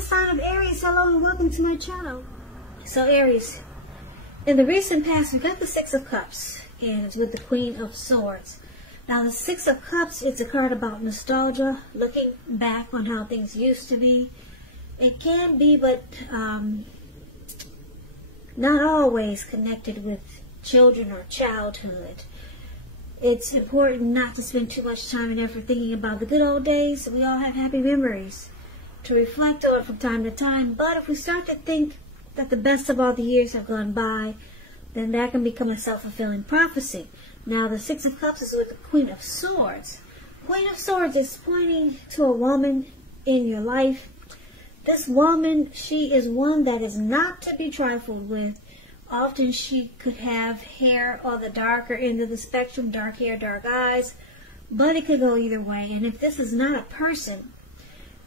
the sign of Aries. Hello and welcome to my channel. So Aries, in the recent past, we got the Six of Cups, and it's with the Queen of Swords. Now the Six of Cups, it's a card about nostalgia, looking back on how things used to be. It can be, but not always connected with children or childhood. It's important not to spend too much time and effort thinking about the good old days. We all have happy memories to reflect on from time to time. But if we start to think that the best of all the years have gone by, then that can become a self-fulfilling prophecy. Now, the Six of Cups is with the Queen of Swords. Queen of Swords is pointing to a woman in your life. This woman, she is one that is not to be trifled with. Often she could have hair on the darker end of the spectrum, dark hair, dark eyes, but it could go either way. And if this is not a person,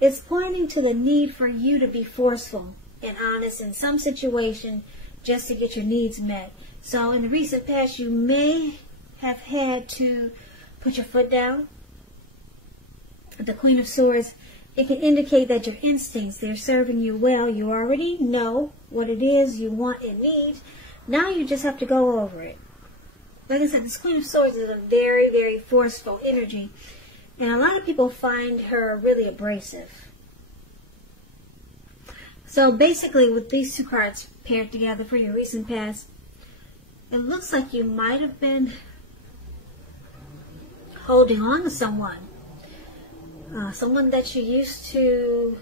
it's pointing to the need for you to be forceful and honest in some situation just to get your needs met. So in the recent past, you may have had to put your foot down. The Queen of Swords, it can indicate that your instincts, they're serving you well. You already know what it is you want and need. Now you just have to go over it. Like I said, this Queen of Swords is a very, very forceful energy. And a lot of people find her really abrasive. So basically, with these two cards paired together for your recent past, it looks like you might have been holding on to someone. Someone that you used to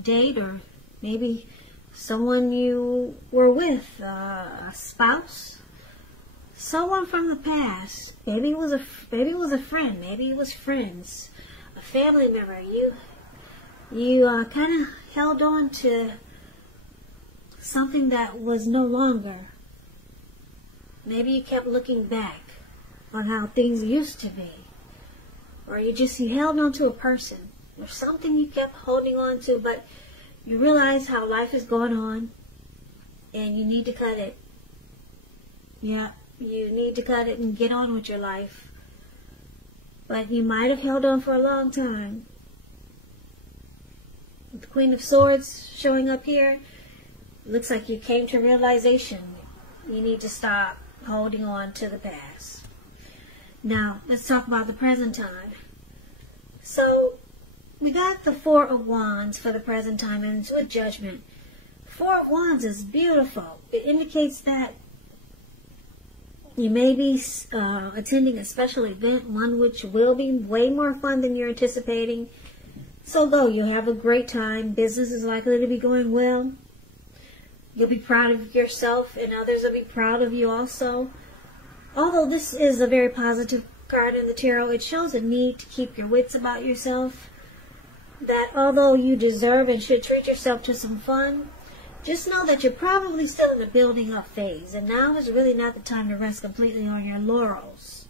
date, or maybe someone you were with, a spouse, someone from the past. Maybe it was a friend, maybe it was friends, a family member. You kind of held on to something that was no longer. Maybe you kept looking back on how things used to be. Or you held on to a person or something you kept holding on to, but you realize how life is going on and you need to cut it. Yeah, you need to cut it and get on with your life. But you might have held on for a long time. With the Queen of Swords showing up here, it looks like you came to realization. You need to stop holding on to the past. Now, let's talk about the present time. So, we got the Four of Wands for the present time, and it's with Judgment. Four of Wands is beautiful. It indicates that you may be attending a special event, one which will be way more fun than you're anticipating. So go, you'll have a great time. Business is likely to be going well. You'll be proud of yourself, and others will be proud of you also. Although this is a very positive card in the tarot, it shows a need to keep your wits about yourself. That although you deserve and should treat yourself to some fun, just know that you're probably still in the building up phase. And now is really not the time to rest completely on your laurels.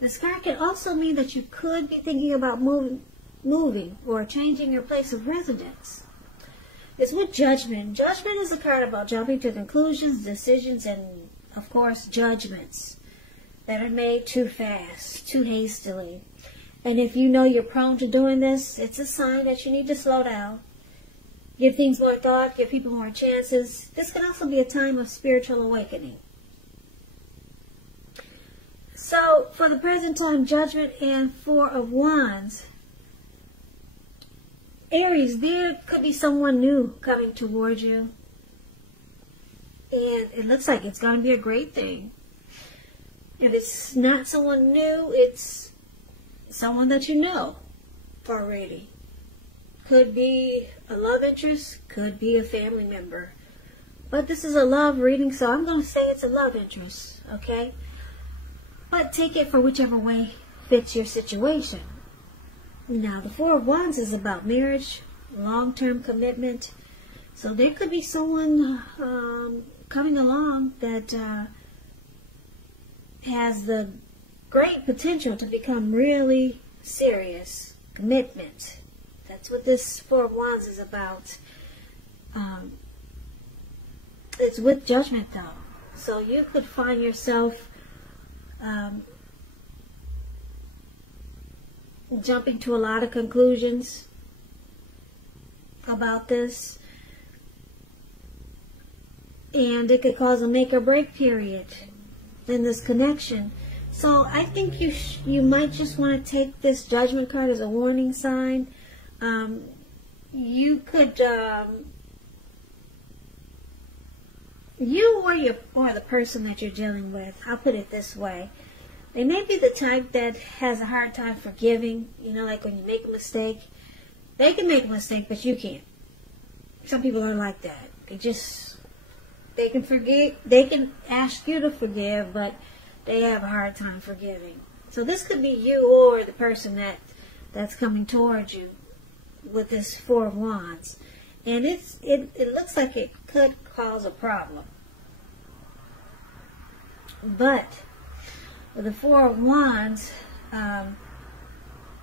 This card can also mean that you could be thinking about moving or changing your place of residence. It's with Judgment. Judgment is a card about jumping to conclusions, decisions, and, of course, judgments that are made too fast, too hastily. And if you know you're prone to doing this, it's a sign that you need to slow down. Give things more thought, give people more chances. This can also be a time of spiritual awakening. So, for the present time, Judgment and Four of Wands. Aries, there could be someone new coming towards you. And it looks like it's going to be a great thing. If it's not someone new, it's someone that you know already. Could be a love interest, could be a family member. But this is a love reading, so I'm going to say it's a love interest, okay? But take it for whichever way fits your situation. Now, the Four of Wands is about marriage, long-term commitment. So there could be someone coming along that has the great potential to become really serious. Commitment. That's what this Four of Wands is about. It's with Judgment, though. So you could find yourself jumping to a lot of conclusions about this. And it could cause a make or break period in this connection. So I think you might just want to take this Judgment card as a warning sign. You could, you or the person that you're dealing with, I'll put it this way. They may be the type that has a hard time forgiving. You know, like when you make a mistake. They can make a mistake, but you can't. Some people are like that. They can forgive, they can ask you to forgive, but they have a hard time forgiving. So this could be you or the person that's coming towards you with this Four of Wands. And it looks like it could cause a problem. But with the Four of Wands,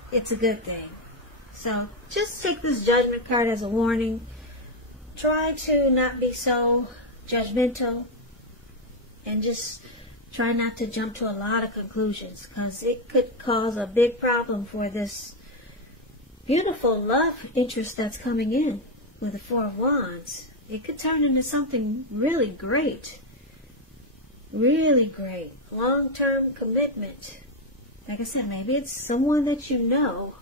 it's a good thing. So just take this Judgment card as a warning. Try to not be so judgmental, and just try not to jump to a lot of conclusions, because it could cause a big problem for this beautiful love interest that's coming in with the Four of Wands. It could turn into something really great. Really great. Long-term commitment. Like I said, maybe it's someone that you know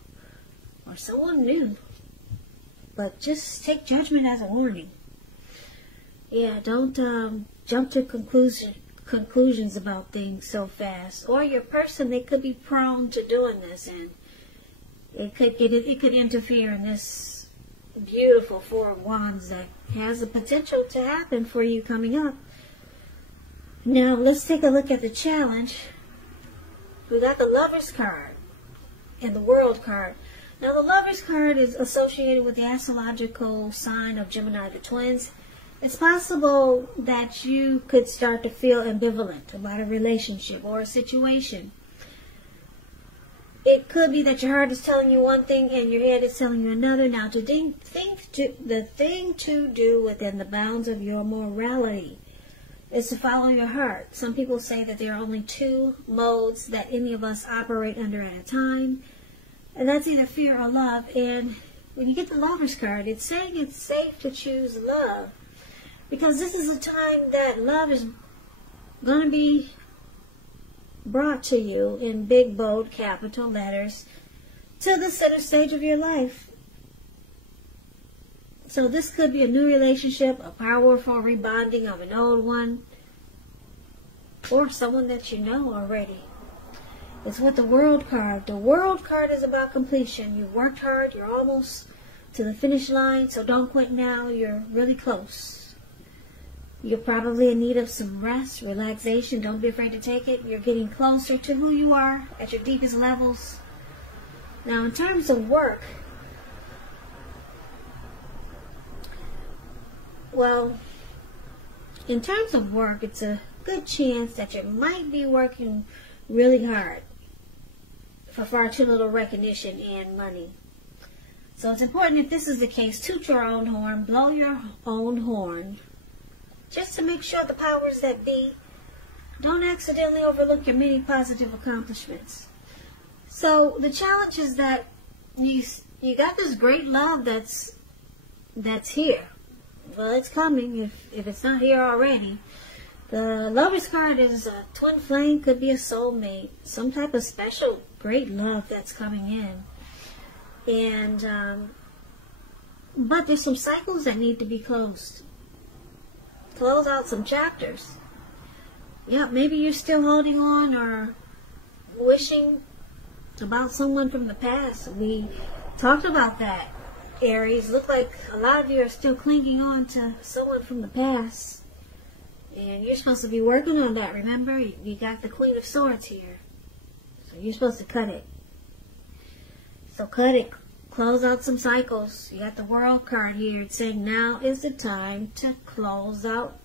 or someone new. But just take Judgment as a warning. Yeah, don't jump to conclusions about things so fast. Or your person, they could be prone to doing this, and it could interfere in this beautiful Four of Wands that has the potential to happen for you coming up. Now let's take a look at the challenge. We got the Lovers card and the World card. Now the Lovers card is associated with the astrological sign of Gemini, the twins. It's possible that you could start to feel ambivalent about a relationship or a situation. It could be that your heart is telling you one thing and your head is telling you another. Now, the thing to do within the bounds of your morality is to follow your heart. Some people say that there are only two modes that any of us operate under at a time, and that's either fear or love. And when you get the Lovers card, it's saying it's safe to choose love, because this is a time that love is going to be brought to you in big, bold, capital letters to the center stage of your life. So this could be a new relationship, a powerful rebonding of an old one, or someone that you know already. It's with the World card. The World card is about completion. You've worked hard. You're almost to the finish line, so don't quit now. You're really close. You're probably in need of some rest, relaxation. Don't be afraid to take it. You're getting closer to who you are at your deepest levels. Now, in terms of work, well, in terms of work, it's a good chance that you might be working really hard for far too little recognition and money. So it's important, if this is the case, toot your own horn, blow your own horn, just to make sure the powers that be don't accidentally overlook your many positive accomplishments. So the challenge is that you got this great love that's here. Well, it's coming if it's not here already. The Lovers card is a twin flame, could be a soulmate, some type of special great love that's coming in. And but there's some cycles that need to be closed. Close out some chapters. Yeah, maybe you're still holding on or wishing about someone from the past. We talked about that, Aries. Look like a lot of you are still clinging on to someone from the past. And you're supposed to be working on that, remember? You got the Queen of Swords here. So you're supposed to cut it. So cut it. Close out some cycles. You got the World card here. It's saying now is the time to close out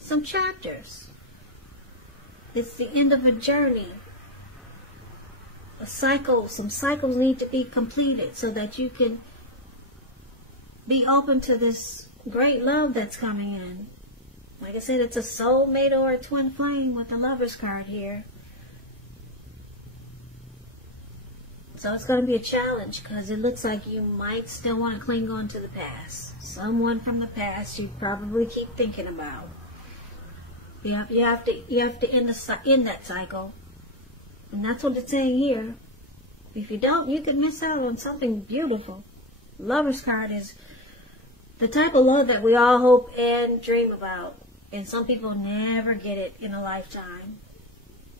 some chapters. It's the end of a journey. A cycle. Some cycles need to be completed so that you can be open to this great love that's coming in. Like I said, it's a soulmate or a twin flame with the Lovers card here. So it's going to be a challenge because it looks like you might still want to cling on to the past. Someone from the past you probably keep thinking about. You have to end that cycle. And that's what it's saying here. If you don't, you could miss out on something beautiful. Lover's card is the type of love that we all hope and dream about. And some people never get it in a lifetime.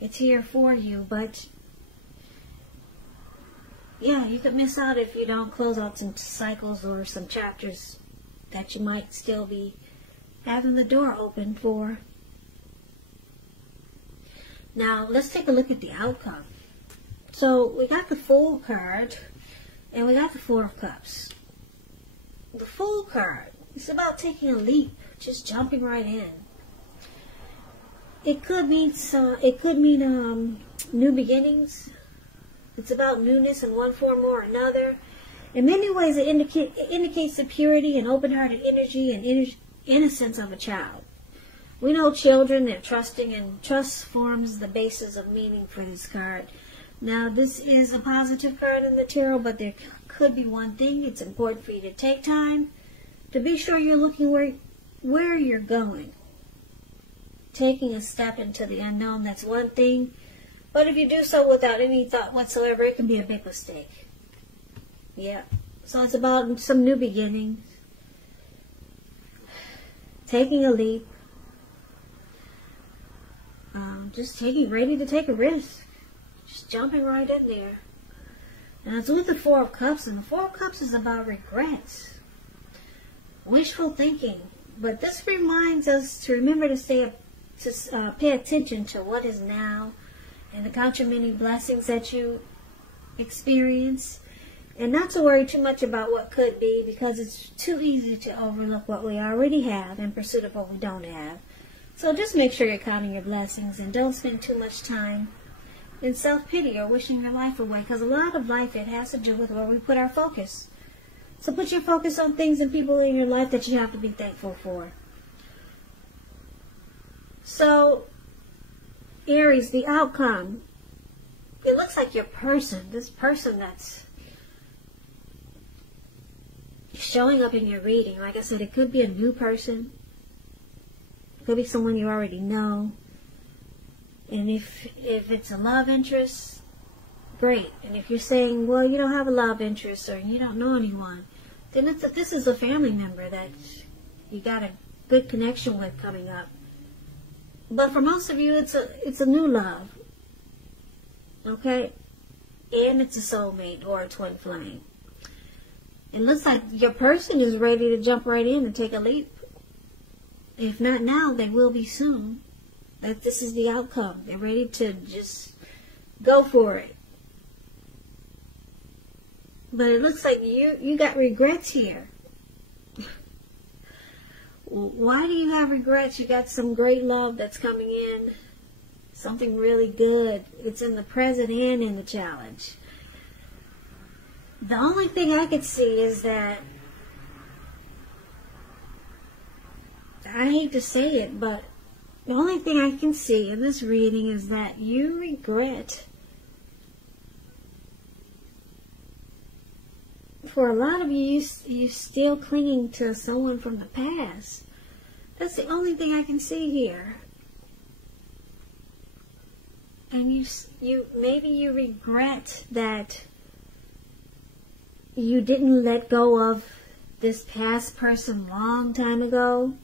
It's here for you, but yeah, you could miss out if you don't close out some cycles or some chapters that you might still be having the door open for. Now, let's take a look at the outcome. So, we got the Fool card, and we got the Four of Cups. The Fool card, it's about taking a leap, just jumping right in. It could mean new beginnings. It's about newness in one form or another. In many ways, it indicates the purity and open-hearted energy and innocence of a child. We know children, they're trusting, and trust forms the basis of meaning for this card. Now, this is a positive card in the tarot, but there could be one thing. It's important for you to take time to be sure you're looking where you're going. Taking a step into the unknown, that's one thing. But if you do so without any thought whatsoever, it can be a big mistake. Yeah. So it's about some new beginnings. Taking a leap. Just ready to take a risk. Just jumping right in there. And it's with the Four of Cups, and the Four of Cups is about regrets. Wishful thinking. But this reminds us to remember to pay attention to what is now and to count your many blessings that you experience. And not to worry too much about what could be, because it's too easy to overlook what we already have in pursuit of what we don't have. So just make sure you're counting your blessings and don't spend too much time in self-pity or wishing your life away, because a lot of life, it has to do with where we put our focus. So put your focus on things and people in your life that you have to be thankful for. So, Aries, the outcome, it looks like your person, this person that's showing up in your reading, like I said, it could be a new person. It could be someone you already know. And if it's a love interest, great. And if you're saying, well, you don't have a love interest or you don't know anyone, then this is a family member that you got a good connection with coming up. But for most of you, it's a new love. Okay? And it's a soulmate or a twin flame. It looks like your person is ready to jump right in and take a leap. If not now, they will be soon. That this is the outcome. They're ready to just go for it. But it looks like you got regrets here. Why do you have regrets? You got some great love that's coming in. Something really good. It's in the present and in the challenge. The only thing I could see is that, I hate to say it, but the only thing I can see in this reading is that you regret, for a lot of you, you're still clinging to someone from the past. That's the only thing I can see here. And maybe you regret that you didn't let go of this past person long time ago.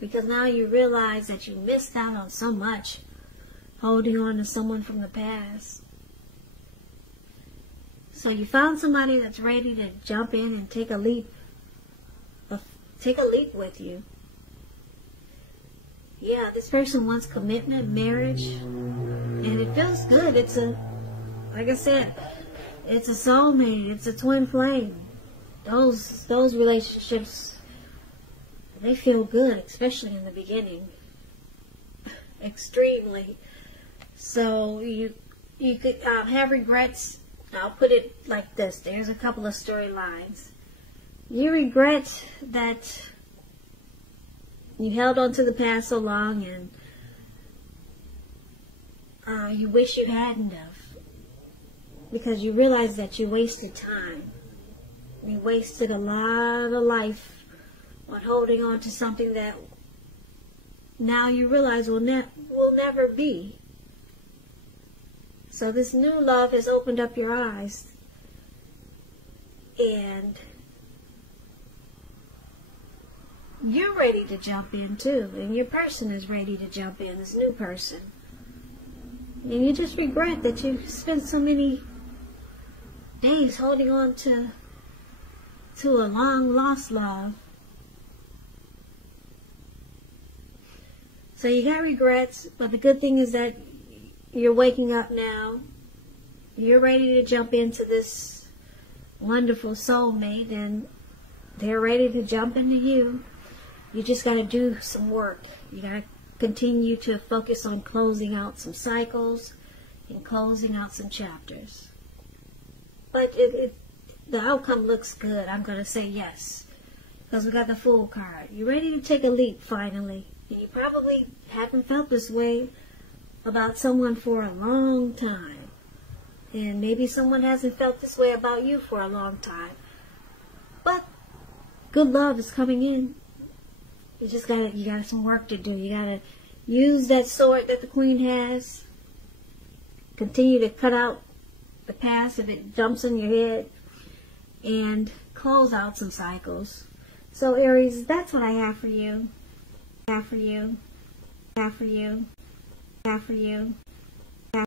Because now you realize that you missed out on so much holding on to someone from the past. So you found somebody that's ready to jump in and take a leap with you. Yeah, this person wants commitment, marriage, and it feels good. Like I said, it's a soulmate, it's a twin flame. Those relationships, they feel good, especially in the beginning. Extremely. So you could have regrets. I'll put it like this. There's a couple of storylines. You regret that you held on to the past so long, and you wish you hadn't have. because you realize that you wasted time. You wasted a lot of life on holding on to something that now you realize will never be. So this new love has opened up your eyes, and you're ready to jump in too, and your person is ready to jump in, this new person. And you just regret that you spent so many days holding on to a long lost love. So you got regrets, but the good thing is that you're waking up now. You're ready to jump into this wonderful soulmate, and they're ready to jump into you. You just got to do some work. You got to continue to focus on closing out some cycles and closing out some chapters. But the outcome looks good. I'm going to say yes, because we got the Fool card. You're ready to take a leap finally. And you probably haven't felt this way about someone for a long time. And maybe someone hasn't felt this way about you for a long time. But good love is coming in. You got some work to do. You got to use that sword that the Queen has. Continue to cut out the past if it jumps in your head. And close out some cycles. So Aries, that's what I have for you. Have for you.